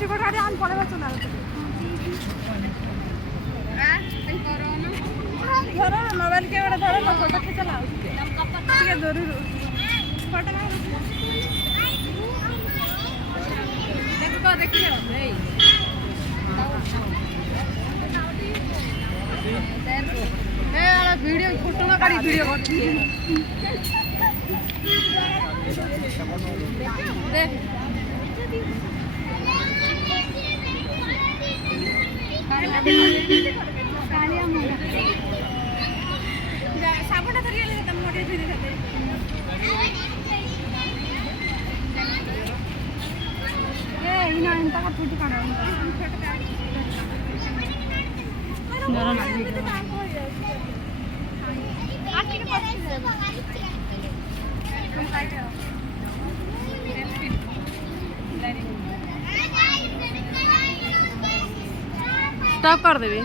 ticket गाड़ी आन पड़ेगा चला घर मोबाइल के बड़ा धरे ना फोटो खींचला ठीक है जरूर फोटो देखो देखिए नहीं ए वाला वीडियो फोटो में करी वीडियो करती है देख साबुन धरिए ले तम मोटे फिर खाते ए इना इंता का फुटी काढा जरा ना आके स्टॉप कर देबे